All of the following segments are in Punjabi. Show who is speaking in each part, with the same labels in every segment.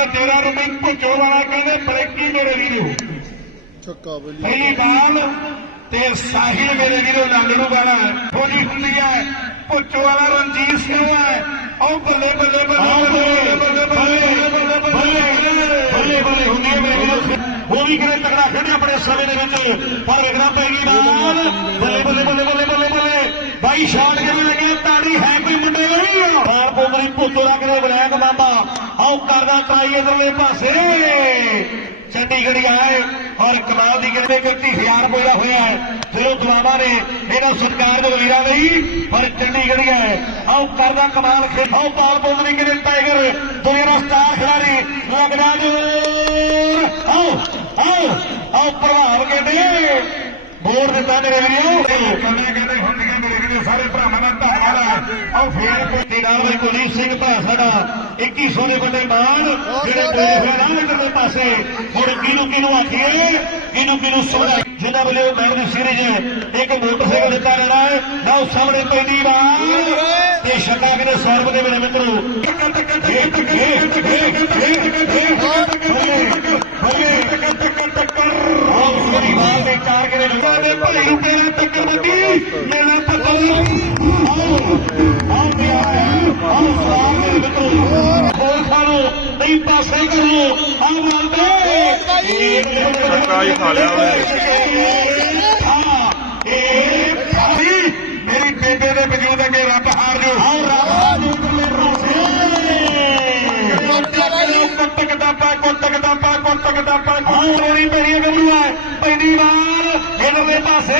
Speaker 1: ਨਾਲ 13 ਰੁਪਏ ਭੁੱਚੋ ਵਾਲਾ ਕਹਿੰਦੇ ਬਲੇਕੀ ਮੇਰੇ ਵੀਰੋ
Speaker 2: ਛੱਕਾ ਬਲੀ
Speaker 1: ਪਹਿਲੀ ਬਾਲ ਤੇ ਸਾਹਿਲ ਮੇਰੇ ਵੀਰੋ ਨਾਲੜੂ ਵਾਲਾ ਹੋਣੀ ਹੁੰਦੀ ਹੈ ਭੁੱਚੋ ਵਾਲਾ ਰਣਜੀਤ ਸਿੰਘ ਹੈ ਉਹ ਬੱਲੇ ਬੱਲੇ ਬੱਲੇ ਬੱਲੇ ਬੱਲੇ ਬੱਲੇ ਵੀ ਕਿਤੇ ਤਕੜਾ ਖੇਡਿਆ ਆਪਣੇ ਸਮੇਂ ਦੇ ਵਿੱਚ ਪਰ ਵੇਖਣਾ ਪੈਗੀ ਬਾਲ ਬੱਲੇ ਬਾਈ ਸ਼ਾਟ ਕਿਵੇਂ ਲੱਗਿਆ ਤਾੜੀ ਹੈ ਕੋਈ ਮੁੰਡੇ ਨਹੀਂ ਆ ਬਾਲ ਬਲੈਕ ਬਾਬਾ? ਆਉ ਕਰਦਾ ਟਰਾਈ ਇਧਰਲੇ ਪਾਸੇ ਚੰਡੀਗੜ੍ਹ ਆਏ, ਔਰ ਕਮਾਲ ਦੀ ਗਿਣਤੀ ਕਰਤੀ ਹਜ਼ਾਰ ਹੋਇਆ ਹੈ। ਜਦੋਂ ਦੁਆਵਾ ਨੇ ਇਹਨਾਂ ਸਰਕਾਰ ਦੇ ਵੀਰਾਂ ਲਈ, ਪਰ ਚੰਡੀਗੜ੍ਹ ਆਏ। ਆਓ ਕਰਦਾ ਕਮਾਲ ਖੇਡਾਓ ਪਾਲ ਬੋਲਣੀ ਕਿਨੇ ਟਾਈਗਰ? ਦੁਨੀਆ ਦਾ ਸਟਾਰ ਖਿਡਾਰੀ ਲੱਗਦਾ ਜੋਰ ਆਓ ਆਓ ਆਓ ਪ੍ਰਭਾਵ ਕਹਿੰਦੇ ਬੋਰਡ ਦਿੱਤਾ ਮੇਰੇ ਵੀਰੋ। ਕਹਿੰਦੇ ਕਹਿੰਦੇ ਹੁੰਦੀਆਂ ਮੇਰੇ ਵੀਰੋ, ਸਾਰੇ ਭਰਾਵਾਂ ਦਾ ਔਰ ਫੇਰ ਕੋਈ ਨਾਮ ਹੈ ਕੁਲਦੀਪ ਸਿੰਘ ਭਾਸਾ ਦਾ 2100 ਦੇ ਵੱਡੇ ਮਾਨ ਜਿਹੜੇ ਬੋਲੇ ਹੋਏ ਨਾ ਇਧਰਲੇ ਪਾਸੇ ਹੁਣ ਕਿਹਨੂੰ ਕਿਹਨੂੰ ਆਖੀਏ? ਕਿਹਨੂੰ ਕਿਹਨੂੰ ਸੋਣਾ ਜਿਹਨਾਂ ਵੱਲੇ ਮੈਗਨ ਸੀਰੀਜ਼ ਇੱਕ ਮੋਟਰਸਾਈਕਲ ਦਿੱਤਾ ਜਾਣਾ ਹੈ। ਲਓ ਸਾਹਮਣੇ ਪੈਂਦੀ ਬਾਲ ਇਹ ਸ਼ੱਕਾ ਕਿਨੇ ਸਰਬ ਦੇ ਮੇਰੇ ਮਿੱਤਰੋ। ਦੇ ਚਾਰ ਕਿਨੇ ਲੋਕਾਂ ਦੇ ਭਲੇ ਨੂੰ ਤੇਰਾ ਟੱਕਰ ਦਿੱਤੀ ਮੇਰਾ ਪਤਾ ਨਹੀਂ। ਆਉਂ ਗਿਆ ਹੈ ਆਉਂ ਸਲਾਮ ਦੇ ਮਿੱਤਰੋ ਬੋਲਖਾਂ ਨੂੰ ਨਹੀਂ ਪਾਸੇ ਕਰੋ ਆਉਂ ਬੋਲਦੇ ਇਹ
Speaker 2: ਛੱਕਾ ਹੀ ਖਾ ਲਿਆ ਉਹਨੇ
Speaker 1: ਹਾਂ ਇਹ ਭਾਈ ਮੇਰੀ ਬੇਬੇ ਦੇ ਵਜੂਦ ਅੱਗੇ ਰੱਬ ਹਾਰ ਜੋ ਹਾਂ ਰੱਬ ਹਾਰ ਜੋ ਤੇ ਰੋਸੇ ਕੁੱਟਕ ਦਾ ਪਾ ਕੁੱਟਕ ਦਾ ਪਾ ਕੁੱਟਕ ਦਾ ਪਾ ਹਾਂ ਰੋਣੀ ਮੇਰੀ ਗੱਲੂ ਹੈ ਪੈਣੀ ਵਾਰ ਇਹਨਾਂ ਦੇ ਪਾਸੇ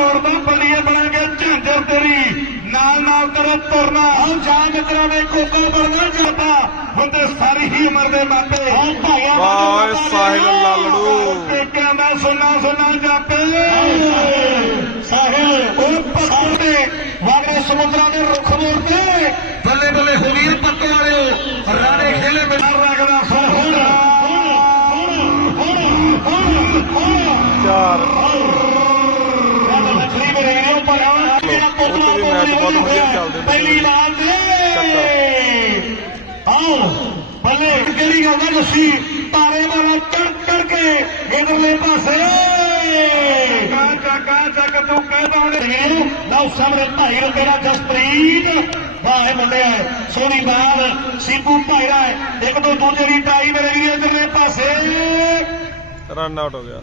Speaker 1: ਮੋੜਦਾ ਬੱਲੀਏ ਬਣਾ ਕੇ ਝਾਂਜਰ ਤੇਰੀ। ਨਾਲ ਨਾਲ ਕਰੋ ਤੁਰਨਾ ਆਹ ਜਾਂ ਮਿੱਤਰਾਂ ਦੇ ਕੋਕਲ ਬਣਨਾ ਜਾਂਦਾ ਹੁੰਦੇ ਸਾਰੀ ਹੀ ਉਮਰ ਦੇ ਮਾਪੇ। ਆਹ ਭਾਈਆਂ
Speaker 2: ਵਾਹ, ਸਾਹਿਲ ਲਾਲੜੂ।
Speaker 1: ਪੇਕਿਆਂ ਦਾ ਸੁਣਾ ਸੁਣਾ ਜਾਪੇ। ਸਾਹਿਲ ਉਹ ਪੱਥਰ ਦੇ ਵਾਗਰੇ ਸਮੁੰਦਰਾਂ ਦੇ ਰੁੱਖ ਮੋੜਦੇ। ਬੱਲੇ ਬੱਲੇ ਹੋਵੀਰ ਪੱਤ ਵਾਲਿਓ। ਰਾਣੇ ਖੇਲੇ
Speaker 2: ਮੈਚ ਬਹੁਤ ਵਧੀਆ ਚੱਲਦੇ ਨੇ।
Speaker 1: ਪਹਿਲੀ ਵਾਰ ਦੇ। ਆਓ ਬੱਲੇ ਕਿਹੜੀ ਗੱਲ ਦਾ ਲੱਸੀ। ਤਾਰੇ ਵਾਲਾ ਚੜ ਚੜ ਕੇ ਇਧਰਲੇ ਪਾਸੇ। ਕਾ ਕਾ ਤੂੰ ਕਹਿਦਾ ਉਹਨੇ ਲਓ ਸਾਹਮਣੇ ਭਾਈ ਤੇਰਾ ਜਸਪ੍ਰੀਤ। ਵਾਹ ਮੁੰਡਿਆ ਸੋਨੀ ਬਾਲ ਸੀਪੂ ਭਾਈਰਾ ਇੱਕ ਤੋਂ ਦੂਜੇ ਦੀ ਟਾਈ ਮੇਰੇ ਵੀਰ ਇਧਰਲੇ ਪਾਸੇ।
Speaker 2: ਰਨ ਆਊਟ ਹੋ ਗਿਆ।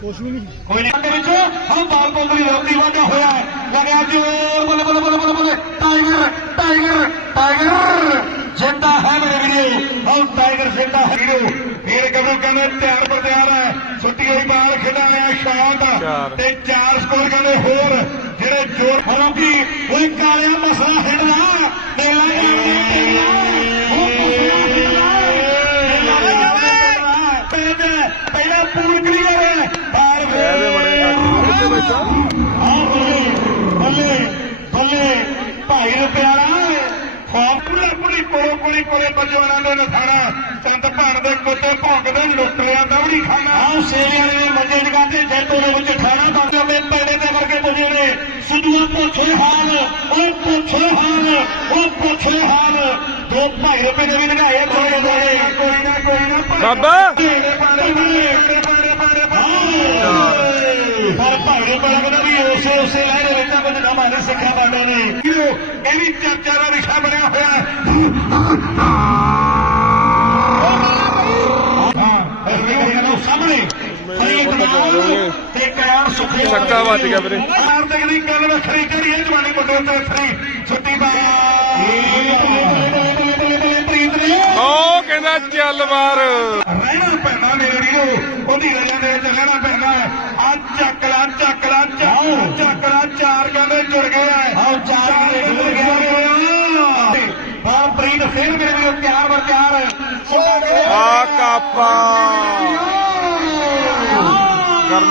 Speaker 2: ਕੁਛ ਵੀ ਨਹੀਂ।
Speaker 1: ਕੋਈ ਨਹੀਂ ਦੇ ਵਿੱਚ ਹਮ ਬਾਲ ਬੋਲਦੀ ਰੋਟੀ ਵਾਜਾ ਹੋਇਆ ਹੈ ਲਗਿਆ ਜੋਰ ਬੱਲੇ ਬੱਲੇ ਬੱਲੇ ਬੱਲੇ ਬੱਲੇ ਟਾਈਗਰ ਟਾਈਗਰ ਟਾਈਗਰ ਜਿੰਦਾ ਹੈ ਮੇਰੇ ਵੀਰੋ ਹਮ ਟਾਈਗਰ ਜਿੰਦਾ ਹੈ ਵੀਰੋ ਫੇਰ ਕਬਰੂ ਕਹਿੰਦੇ ਤਿਆਰ ਪਰ ਤਿਆਰ ਹੈ ਛੁੱਟੀ ਹੋਈ ਬਾਲ ਖੇਡਾਂ ਲਿਆ
Speaker 2: ਚਾਰ।
Speaker 1: ਤੇ ਚਾਰ ਸਕੋਰ ਕਹਿੰਦੇ ਹੋਰ ਜਿਹੜੇ ਜੋਰ ਫਰੋਕੀ ਉਹ ਕਾਲਿਆ ਮਸਲਾ ਹਿੱਲਦਾ। ਮੇਲਾ ਜਾਣਾ ਪਹਿਲਾ ਪੂਰ ਕਲੀਅਰ
Speaker 2: ਬੜੇ ਕਾਟੇ ਕਿੱਥੇ ਬੈਠਾ
Speaker 1: ਆ ਬੱਲੇ ਬੱਲੇ ਬੱਲੇ। ਭਾਈ ਰੁਪਿਆਲਾ। ਖੋਪੜੀ ਆਪਣੀ ਕੋਲੇ ਕੋਲੇ ਕੋਲੇ ਬਲਵਾਨਾਂ ਦੇ ਨਥਾਣਾ ਸੰਤ ਦੇ ਕੁੱਤੇ ਭੌਂਕਦੇ ਦਾ ਵੀ ਖਾਣਾ ਆਉ ਦੇ ਮੰਜੇ ਜਗਾਤੇ ਜੈਤੋ ਦੇ ਵਿੱਚ ਖਾਣਾ ਬੰਦ ਪੜੇ ਤੇ ਸੁਧੂਆ ਪੁੱਛੇ ਹਾਲ ਉਹ ਪੁੱਛੇ ਹਾਲ ਉਹ ਪੁੱਛੇ ਹਾਲ। ਦੋ ਭਾਈ ਰੁਪਏ ਦੇ ਵੀ ਲਗਾਏ ਕੋਈ ਕੋਈ ਨਾ ਕੋਈ ਨਾ
Speaker 2: ਬਾਬਾ!
Speaker 1: ਪਰ ਭਾਵੇਂ ਬਲਗਦਾ ਵੀ ਉਸੇ ਉਸੇ ਲਹਿਰ ਦੇ ਵਿੱਚ ਕੁਝ ਨਵਾਂ ਨਹੀਂ ਸਿੱਖਿਆ ਬਾਬੇ ਨੇ। ਇਹ ਵੀ ਚਰਚਾ ਦਾ ਵਿਸ਼ਾ ਬਣਿਆ ਹੋਇਆ ਸਾਹਮਣੇ। ਫਰੀਦ ਨਾਲ ਸੁਖੀ
Speaker 2: ਛੱਕਾ ਵੱਜ ਗਿਆ ਵੀਰੇ।
Speaker 1: ਹਾਰਦਿਕ ਦੀ ਗੱਲ ਵੱਖਰੀ ਕਰੀਏ ਜਵਾਨੀ ਮੁੰਡੇ ਤੇ ਫਰੀ ਛੁੱਟੀ ਨੇ
Speaker 2: ਉਹ ਕਹਿੰਦਾ ਚੱਲ ਬਾਹਰ।
Speaker 1: ਰਹਿਣਾ ਪੈਂਦਾ ਮੇਰੇ ਵੀਰੋ ਉਹਦੀ ਰਜਾਂ ਦੇ ਵਿੱਚ ਰਹਿਣਾ ਪੈਂਦਾ ਹੈ। ਆ ਚੱਕ ਲਾ ਚੱਕ ਲਾ ਚੱਕ ਲਾ, ਚਾਰ ਕਹਿੰਦੇ ਜੁੜ ਗਏ ਆ। ਆਹ ਚਾਰ ਕਹਿੰਦੇ ਜੁੜ ਗਏ ਆ। ਪ੍ਰੀਤ ਫੇਰ ਮੇਰੇ ਵੀਰੋ ਤਿਆਰ ਬਰ ਤਿਆਰ
Speaker 2: ਆ ਕਾਪਾ।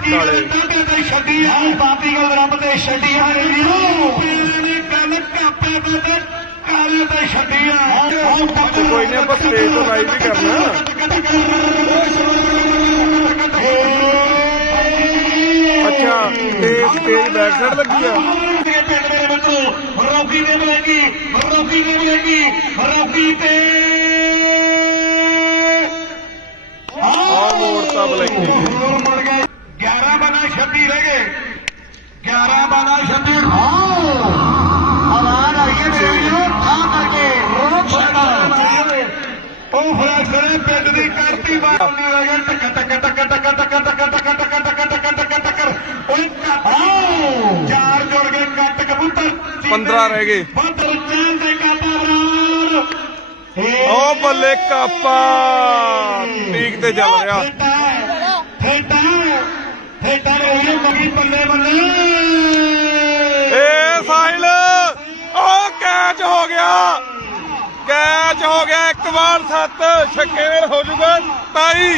Speaker 1: ਕਾਲੇ ਬਾਬੀ ਦੇ ਛੱਡੀਆਂ ਬਾਬੀ
Speaker 3: ਕੋਲ
Speaker 1: ਰੱਬ ਦੇ ਛੱਡੀਆਂ ਨੇ ਵੀਰੋ ਨੇ ਕੱਲ ਕਾਪੇ ਬਾਬੇ ਕਾਲੇ ਦੇ
Speaker 3: ਛੱਡੀਆਂ ਕੋਈ ਨਹੀਂ ਆਪਾਂ ਸਟੇਜ ਤੋਂ ਲਾਈਵ ਵੀ ਕਰਨਾ। ਅੱਛਾ ਇਹ ਸਟੇਜ ਬੈਕ ਸਾਈਡ ਲੱਗੀ ਆ।
Speaker 1: ਰੋਬੀ ਨੇ ਮਿਲੇਗੀ ਰੋਬੀ ਨੇ ਮਿਲੇਗੀ ਰੋਬੀ ਤੇ 11 ਬਣਾ 26 ਹਾਂ ਆਵਾਜ਼ ਆਈ ਹੈ ਮੇਰੇ ਵੀਰੋ ਠਾ ਕਰਕੇ ਰੋਕ ਛੱਡਾ ਉਹ ਫਰਾਸਰੇ ਪਿੰਡ ਦੀ ਕਰਤੀ ਬਾਣੀ ਰਹਿ ਗਏ ਟਕ ਟਕ ਟਕ ਟਕ ਟਕ ਟਕ ਟਕ ਟਕ ਟਕ ਟਕ ਟਕ ਟਕ ਓਏ ਕੱਟ ਚਾਰ ਜੁੜ ਗਏ ਕੱਟ ਕਬੂਤਰ
Speaker 3: 15 ਰਹਿ ਗਏ
Speaker 1: ਬੱਦਰ ਚੈਨ
Speaker 3: ਓ ਬੱਲੇ ਕਾਪਾ ਪੀਕ ਤੇ ਚੱਲ ਰਿਹਾ
Speaker 1: ਫੇਟਾ ਫੇਟਾ ਨੇ ਉਹੀ ਮਗੀ ਬੱਲੇ ਬੱਲੇ
Speaker 3: ਏ ਸਾਹਿਲ ਓ ਕੈਚ ਹੋ ਗਿਆ। ਕੈਚ ਹੋ ਗਿਆ। ਇੱਕ ਵਾਰ ਸੱਤ ਛੱਕੇ ਨਾਲ ਹੋ ਜਾਊਗਾ ਤਾਈ।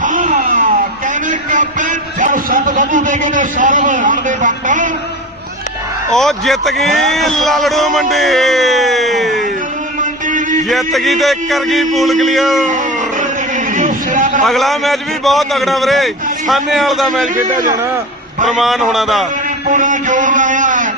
Speaker 1: ਹਾਂ ਕਹਿੰਦੇ ਕਾਪੇ ਜਦ ਸੱਤ ਗੱਭੂ ਦੇ ਕੇ ਨੇ ਸਾਰੇ ਹਣ ਦੇ ਵਕਤ
Speaker 3: ਉਹ ਜਿੱਤ ਗਈ ਲਲੜੂ ਮੰਡੀ। ਜਿੱਤ ਗਈ ਤੇ ਕਰ ਗਈ ਪੂਲ ਕਲੀਅਰ ਅਗਲਾ ਮੈਚ ਵੀ ਬਹੁਤ ਤਗੜਾ ਵੀਰੇ। ਸਾਨੇ ਵਾਲ ਦਾ ਮੈਚ ਖੇਡਿਆ ਜਾਣਾ। ਪ੍ਰਮਾਨ ਹੋਣਾ ਦਾ।
Speaker 1: ਪੂਰਾ ਜੋਰ ਲਾਇਆ